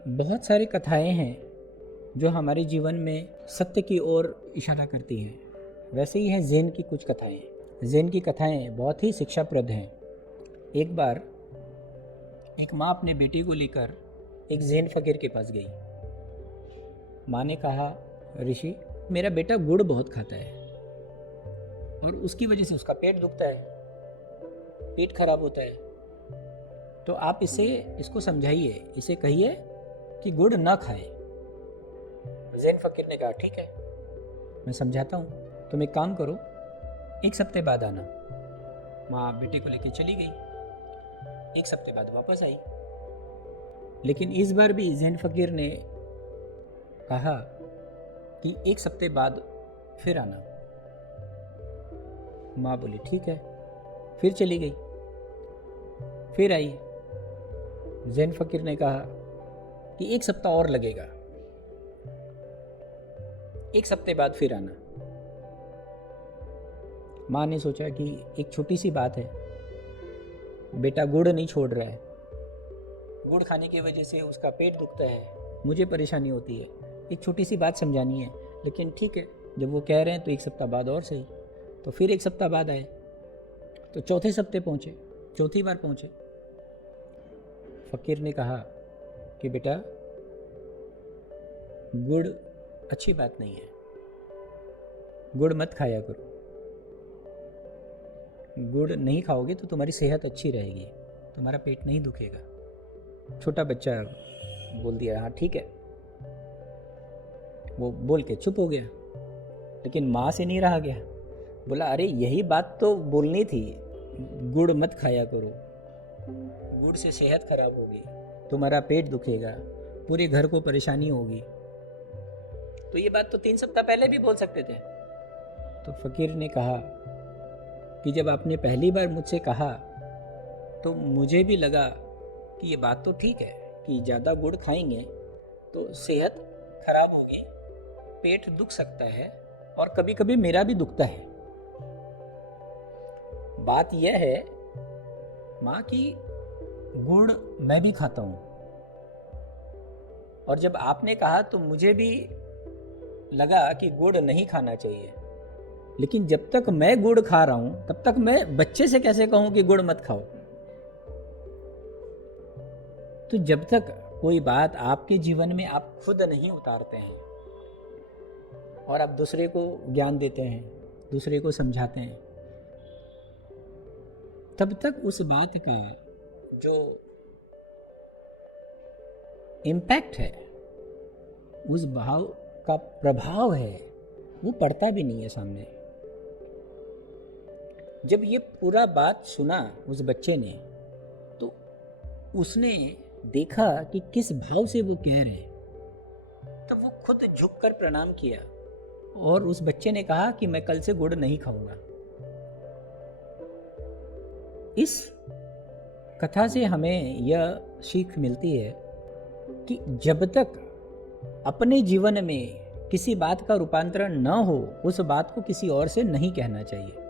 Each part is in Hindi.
बहुत सारी कथाएं हैं जो हमारे जीवन में सत्य की ओर इशारा करती हैं। वैसे ही हैं ज़ेन की कुछ कथाएं। ज़ेन की कथाएं बहुत ही शिक्षाप्रद हैं। एक बार एक माँ अपने बेटी को लेकर एक ज़ेन फ़कीर के पास गई। माँ ने कहा, ऋषि, मेरा बेटा गुड़ बहुत खाता है और उसकी वजह से उसका पेट दुखता है, पेट खराब होता है। तो आप इसको समझाइए, इसे कहिए कि गुड़ ना खाए। ज़ेन फ़कीर ने कहा, ठीक है, मैं समझाता हूँ। तुम एक काम करो, एक हफ्ते बाद आना। माँ बेटे को लेकर चली गई। एक हफ्ते बाद वापस आई, लेकिन इस बार भी ज़ेन फ़कीर ने कहा कि एक हफ्ते बाद फिर आना। माँ बोली, ठीक है। फिर चली गई, फिर आई। ज़ेन फ़कीर ने कहा कि एक सप्ताह और लगेगा, एक हफ्ते बाद फिर आना। माँ ने सोचा कि एक छोटी सी बात है, बेटा गुड़ नहीं छोड़ रहा है, गुड़ खाने की वजह से उसका पेट दुखता है, मुझे परेशानी होती है, एक छोटी सी बात समझानी है। लेकिन ठीक है, जब वो कह रहे हैं तो एक सप्ताह बाद और सही। तो फिर एक सप्ताह बाद आए, तो चौथे सप्ताह पहुँचे, चौथी बार पहुँचे। फ़कीर ने कहा कि बेटा, गुड़ अच्छी बात नहीं है, गुड़ मत खाया करो। गुड़ नहीं खाओगे तो तुम्हारी सेहत अच्छी रहेगी, तुम्हारा पेट नहीं दुखेगा। छोटा बच्चा बोल दिया, हाँ ठीक है। वो बोल के चुप हो गया, लेकिन माँ से नहीं रहा गया। बोला, अरे यही बात तो बोलनी थी, गुड़ मत खाया करो, गुड़ से सेहत खराब होगी, तुम्हारा पेट दुखेगा, पूरे घर को परेशानी होगी। तो ये बात तो 3 सप्ताह पहले भी बोल सकते थे। तो फ़कीर ने कहा कि जब आपने पहली बार मुझसे कहा तो मुझे भी लगा कि ये बात तो ठीक है कि ज़्यादा गुड़ खाएंगे तो सेहत खराब होगी, पेट दुख सकता है, और कभी कभी मेरा भी दुखता है। बात यह है माँ कि गुड़ मैं भी खाता हूँ, और जब आपने कहा तो मुझे भी लगा कि गुड़ नहीं खाना चाहिए। लेकिन जब तक मैं गुड़ खा रहा हूं तब तक मैं बच्चे से कैसे कहूं कि गुड़ मत खाओ। तो जब तक कोई बात आपके जीवन में आप खुद नहीं उतारते हैं और आप दूसरे को ज्ञान देते हैं, दूसरे को समझाते हैं, तब तक उस बात का जो इम्पैक्ट है, उस भाव का प्रभाव है, वो पड़ता भी नहीं है सामने। जब ये पूरा बात सुना उस बच्चे ने, तो उसने देखा कि किस भाव से वो कह रहे हैं। तब वो खुद झुककर प्रणाम किया और उस बच्चे ने कहा कि मैं कल से गुड़ नहीं खाऊंगा। इस कथा से हमें यह सीख मिलती है कि जब तक अपने जीवन में किसी बात का रूपांतरण न हो, उस बात को किसी और से नहीं कहना चाहिए।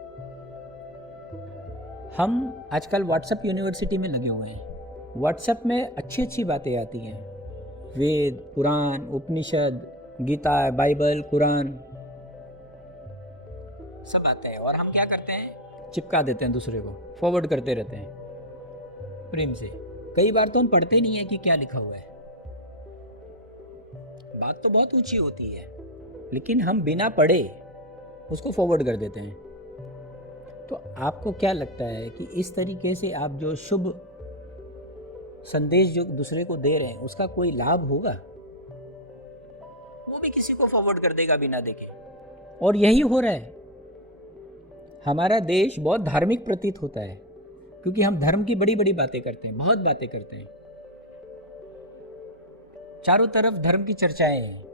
हम आजकल व्हाट्सएप यूनिवर्सिटी में लगे हुए हैं। व्हाट्सएप में अच्छी अच्छी बातें आती हैं, वेद, पुराण, उपनिषद, गीता, बाइबल, कुरान सब आता है, और हम क्या करते हैं, चिपका देते हैं दूसरे को, फॉरवर्ड करते रहते हैं प्रेम से। कई बार तो हम पढ़ते नहीं है कि क्या लिखा हुआ है। बात तो बहुत ऊंची होती है, लेकिन हम बिना पढ़े उसको फॉरवर्ड कर देते हैं। तो आपको क्या लगता है कि इस तरीके से आप जो शुभ संदेश जो दूसरे को दे रहे हैं, उसका कोई लाभ होगा? वो भी किसी को फॉरवर्ड कर देगा बिना देखे। और यही हो रहा है। हमारा देश बहुत धार्मिक प्रतीत होता है, क्योंकि हम धर्म की बड़ी बड़ी बातें करते हैं, बहुत बातें करते हैं, चारों तरफ धर्म की चर्चाएं हैं,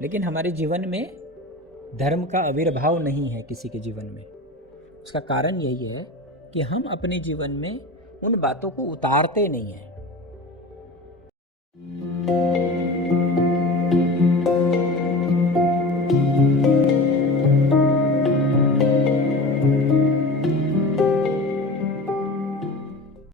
लेकिन हमारे जीवन में धर्म का आविर्भाव नहीं है किसी के जीवन में। उसका कारण यही है कि हम अपने जीवन में उन बातों को उतारते नहीं हैं।